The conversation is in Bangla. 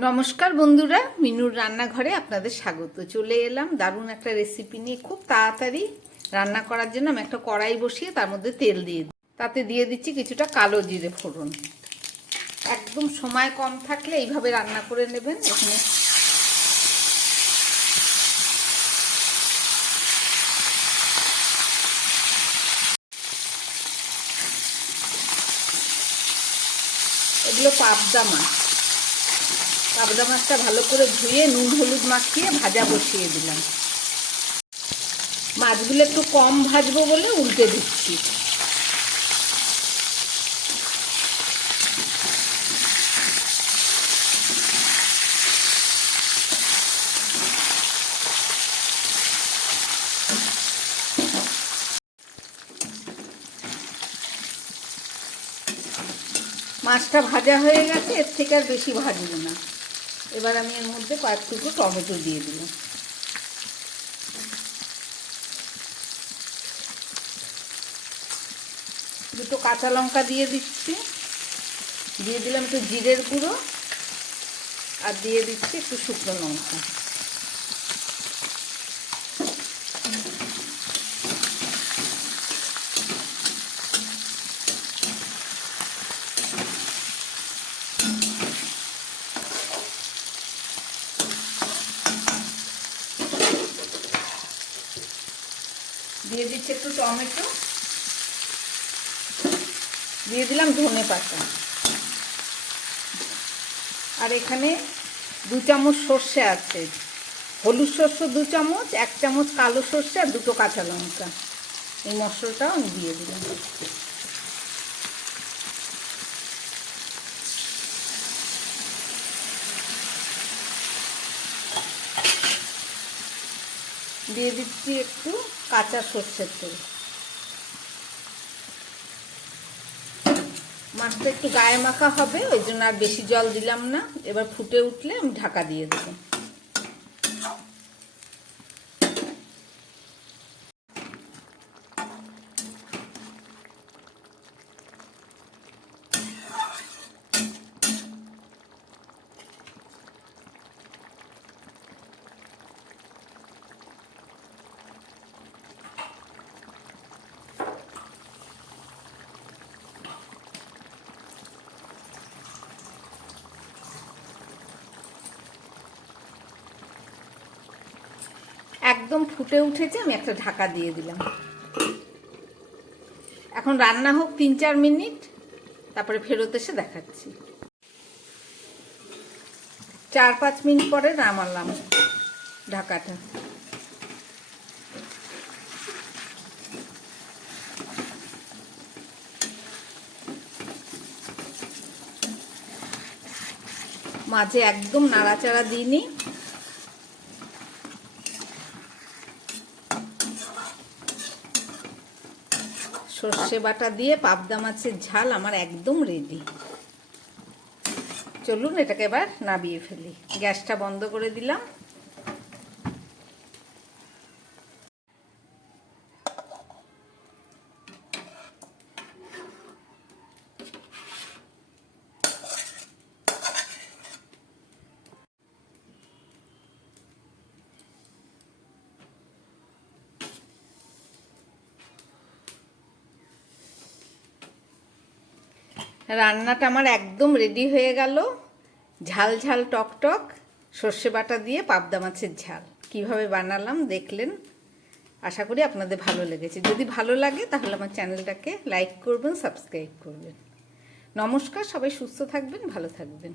নমস্কার বন্ধুরা, মিনুর রান্নাঘরে আপনাদের স্বাগত। চলে এলাম দারুণ একটা রেসিপি নিয়ে। খুব তাড়াতাড়ি রান্না করার জন্য আমি একটা কড়াই বসিয়ে তার মধ্যে তেল দিয়ে দিই। তাতে দিয়ে দিচ্ছি কিছুটা কালো জিরে ফোড়ন। একদম সময় কম থাকলে এইভাবে রান্না করে নেবেন। এখানে এগুলো পাবদা মাছ। পাবদা মাছটা ভালো করে ধুয়ে নুন হলুদ মাখিয়ে ভাজা বসিয়ে দিলাম। মাছগুলো একটু কম ভাজবো বলে উল্টে দিচ্ছি। মাছটা ভাজা হয়ে গেছে, এর থেকে আর বেশি ভাজবো না। এবার আমি এর মধ্যে কয়েক টুকরো টমেটো দিয়ে দিলাম। দুটো কাঁচা লঙ্কা দিয়ে দিচ্ছি। দিয়ে দিলাম একটু জিরের গুঁড়ো, আর দিয়ে দিচ্ছি একটু শুকনো লঙ্কা। দিয়ে দিচ্ছি একটু টমেটো, দিয়ে দিলাম ধনে পাতা, আর এখানে 2 চামচ সর্ষে আছে। হলুদ সর্ষে 2 চামচ, 1 চামচ কালো সর্ষে আর 2টো কাঁচা লঙ্কা। এই মশলাটাও আমি দিয়ে দিলাম। দিয়ে দিচ্ছি একটু কাঁচা সর্ষের তেল। মাছটা একটু গায়ে মাখা হবে, ওই জন্য আর বেশি জল দিলাম না। এবার ফুটে উঠলে আমি ঢাকা দিয়ে দেব। একদম ফুটে উঠেছে, আমি একটা ঢাকা দিয়ে দিলাম। এখন রান্না হোক 3-4 মিনিট, তারপরে ফেরত এসে দেখাচ্ছি। 4-5 মিনিট পরে নামালাম ঢাকাটা। মাঝে একদম নাড়াচাড়া দিইনি। সর্ষে বাটা দিয়ে পাবদা মাছের ঝাল আমার একদম রেডি। চলুন এটাকে এবার নামিয়ে ফেলি। গ্যাসটা বন্ধ করে দিলাম। রান্নাটা আমার একদম রেডি হয়ে গেল। ঝাল ঝাল টক টক সর্ষে বাটা দিয়ে পাবদা মাছের ঝাল কিভাবে বানালাম দেখলেন। আশা করি আপনাদের ভালো লেগেছে। যদি ভালো লাগে তাহলে আমার চ্যানেলটাকে লাইক করবেন, সাবস্ক্রাইব করবেন। নমস্কার, সবাই সুস্থ থাকবেন, ভালো থাকবেন।